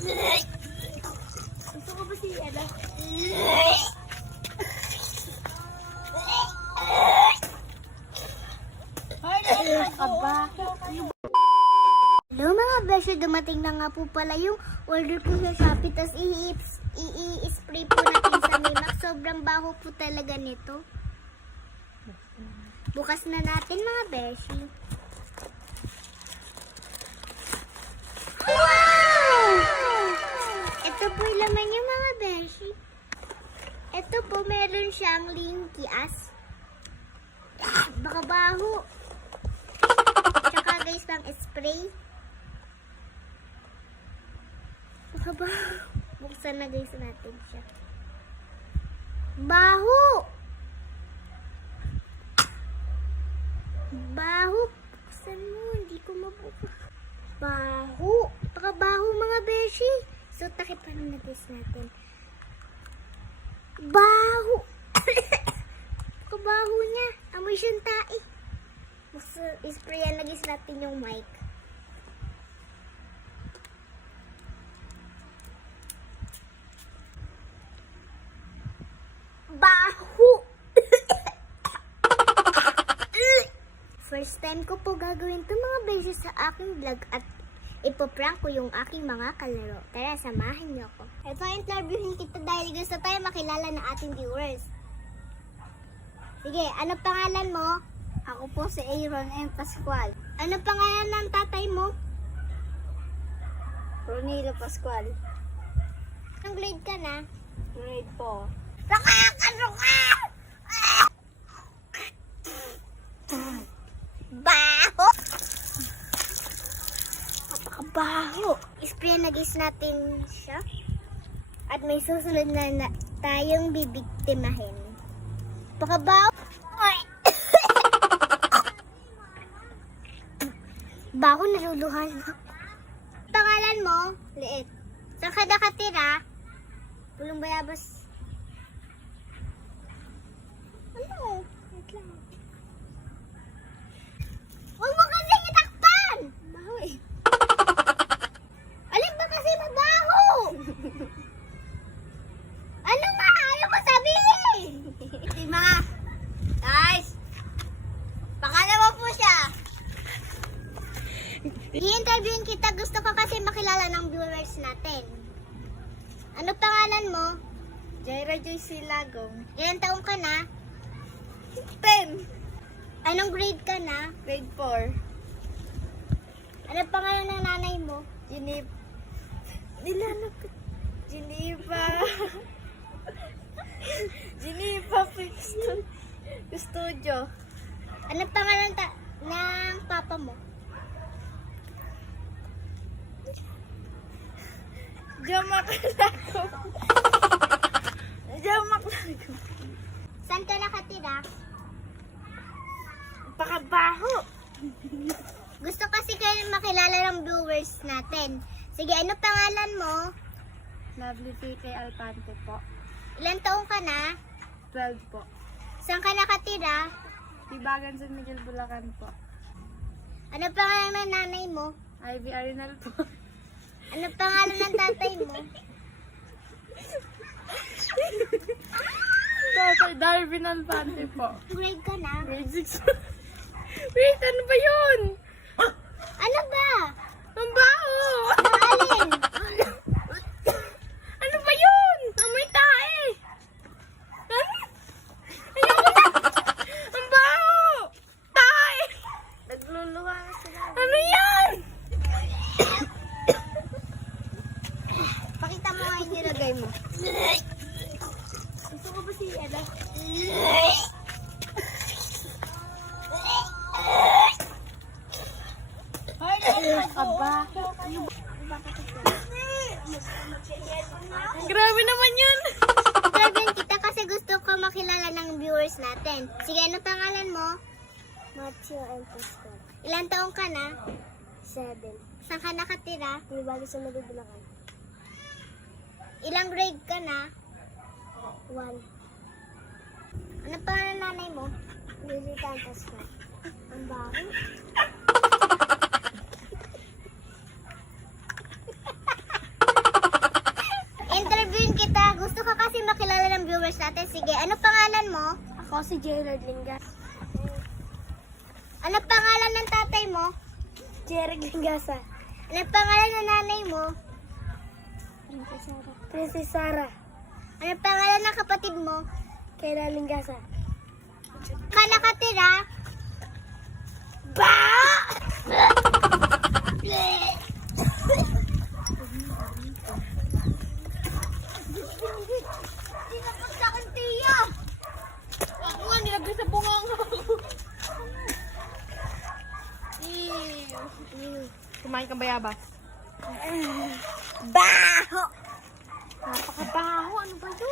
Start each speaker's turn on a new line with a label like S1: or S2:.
S1: Gusto ko ba si Ella? Hello mga beso, dumating na nga po pala yung order ko sa Shopee. Tapos i-spray po natin sa Mimax. Sobrang baho po talaga nito. Bukas na natin mga beshi. Ito po yung laman yung mga beshi. Ito po meron siyang linky as. Baka baho. Tsaka guys, pang spray. Baka ba? Buksan na guys natin siya. Baho! Baho! Buksan mo, hindi ko mabukas. Baho! Baka baho mga beshi. So, takip pa ng natis natin. Baho! Baka baho niya. Amoy siyang tae. Gusto, isprayan na guys natin yung mic. Baho! First time ko po gagawin to mga beses sa aking vlog at ipoprank ko yung aking mga kalaro. Tara, samahan niyo ako. Ito, interviewin kita dahil gusto tayo makilala ng ating viewers. Sige, ano pangalan mo?
S2: Ako po si Aaron M. Pascual.
S1: Ano pangalan ng tatay mo?
S2: Ronilo Pascual.
S1: Anong grade ka na?
S2: Grade 4. Nakakano ka!
S1: Baho! Na guys natin siya. At may susunod na, na tayong bibiktimahin. Napakabaho. Ay! Baho naluluhan. Pangalan mo? Liit. Saan ka nakatira?
S2: Pulong bayabas. Ano?
S1: Wait lang. Huwag mo kasi itakpan! Baho eh. Alin ba kasi mabaho? ano nga? Ayaw mo sabihin! Tima! Guys! Pakala mo po siya! I-interviewin kita. Gusto ko kasi makilala ng viewers natin. Ano pangalan mo?
S2: Jaira Joyce Lagong.
S1: Ilan taong ka na? 10. Anong grade ka na?
S2: Grade 4.
S1: Ano pangalan ng nanay mo?
S2: Geneva. Nilanap ko. Geneva. Geneva Pixton. Studio.
S1: Ano pangalan ta ng papa mo?
S2: Jamak Lagong. Jamak Lagong.
S1: Saan ka nakatira? Pakabaho. Gusto kasi kayo makilala ng viewers natin. Sige, ano pangalan mo?
S2: Lovely PK Alpante po.
S1: Ilan taong ka na? 12 po. Saan ka nakatira?
S2: Tibagan San Miguel Bulacan po.
S1: Ano pangalan ng nanay mo?
S2: Ivy Arenal po.
S1: Ano pangalan ng tatay mo?
S2: Tatay Darwin Alpante po.
S1: Grade ka na? Grade 6.
S2: Wait, ano ba yun? Ano ba? Ang baho! Alin? Ano ba yun? Amoy tae! Ano? Ayoko na! Ang baho! Tae!
S1: Nagluluwa sila.
S2: Ano yan?
S1: Pakita mo nga yung nilagay mo. Gusto ko ba si Ella?
S2: Aba. Grabe naman yun!
S1: Interviewin kita kasi gusto ko makilala ng viewers natin. Sige, ano pangalan mo?
S2: Matthew and Pascal.
S1: Ilan taong ka na? Seven. Saan ka nakatira?
S2: Tibago sa Madudulakan.
S1: Ilang grade ka na? One. Ano pangalan ng nanay mo?
S2: Lilita and
S1: ano pangalan mo?
S2: Ako si Jaylord Lingas.
S1: Ano pangalan ng tatay mo?
S2: Jerry Lingasa.
S1: Ano pangalan ng nanay mo?
S2: Princess Sarah.
S1: Ano pangalan ng kapatid mo?
S2: Kayla Lingasa.
S1: Ka nakatira? Ba! Tinapos
S2: sa akin, Tia! Ako nga, nilagay sa bunganga ko. Kumain ka bayabas?
S1: Baho! Napakabaho. Ano ba yun?